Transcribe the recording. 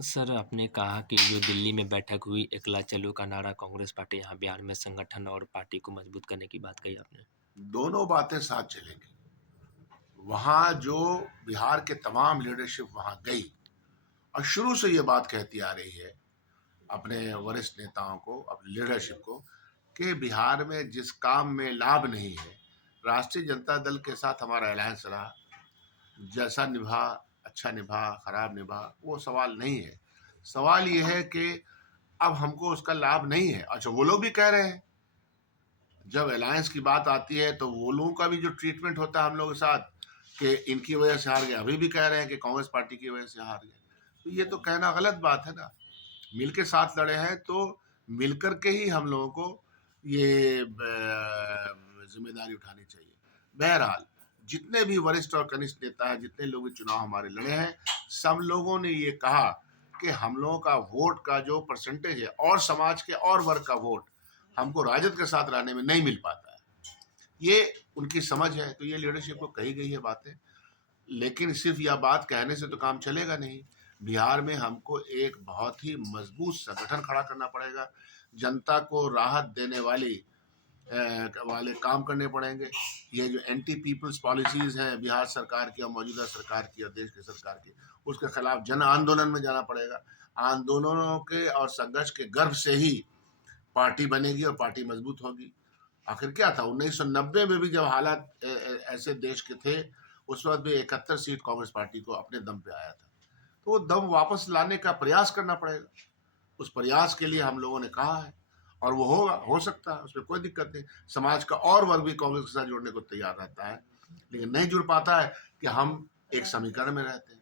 Sir, आपने कहा कि जो दिल्ली में बैठक हुई, "एकला चलो" का नारा कांग्रेस पार्टी यहाँ बिहार में संगठन और पार्टी को मजबूत करने की बात कही आपने। दोनों बातें साथ चलेंगी। वहाँ जो बिहार के तमाम लीडरशिप वहाँ गई और शुरू से ये बात कहती आ रही है अपने वरिष्ठ नेताओं को, अपने लीडरशिप को, कि बिहार में जिस काम में लाभ नहीं है, राष्ट्रीय जनता दल के साथ हमारा अलायंस रहा, जैसा निभा, अच्छा निभा, खराब निभा, वो सवाल नहीं है। सवाल ये है कि अब हमको उसका लाभ नहीं है। अच्छा, वो लोग भी कह रहे हैं, जब अलायंस की बात आती है तो वो लोगों का भी जो ट्रीटमेंट होता है हम लोगों के साथ कि इनकी वजह से हार गए, अभी भी कह रहे हैं कि कांग्रेस पार्टी की वजह से हार गए। तो ये तो कहना गलत बात है ना। मिल के साथ लड़े हैं तो मिलकर के ही हम लोगों को ये जिम्मेदारी उठानी चाहिए। बहरहाल, जितने भी वरिष्ठ और कनिष्ठ नेता हैं, जितने लोग भी चुनाव हमारे लड़े हैं, सब लोगों ने ये कहा कि हम लोगों का वोट का जो परसेंटेज है और समाज के और वर्ग का वोट हमको राजद के साथ रहने में नहीं मिल पाता है। ये उनकी समझ है, तो ये लीडरशिप को कही गई है बातें। लेकिन सिर्फ यह बात कहने से तो काम चलेगा नहीं। बिहार में हमको एक बहुत ही मजबूत संगठन खड़ा करना पड़ेगा। जनता को राहत देने वाले काम करने पड़ेंगे। ये जो एंटी पीपल्स पॉलिसीज हैं बिहार सरकार की और मौजूदा सरकार की और देश की सरकार की, उसके खिलाफ जन आंदोलन में जाना पड़ेगा। आंदोलनों के और संघर्ष के गर्भ से ही पार्टी बनेगी और पार्टी मजबूत होगी। आखिर क्या था 1990 में भी जब हालात ऐसे देश के थे, उस वक्त भी 71 सीट कांग्रेस पार्टी को अपने दम पे आया था। तो वो दम वापस लाने का प्रयास करना पड़ेगा। उस प्रयास के लिए हम लोगों ने कहा है और वो होगा, हो सकता है, उसमें कोई दिक्कत नहीं। समाज का और वर्ग भी कांग्रेस के साथ जुड़ने को तैयार रहता है, लेकिन नहीं जुड़ पाता है कि हम एक समीकरण में रहते हैं।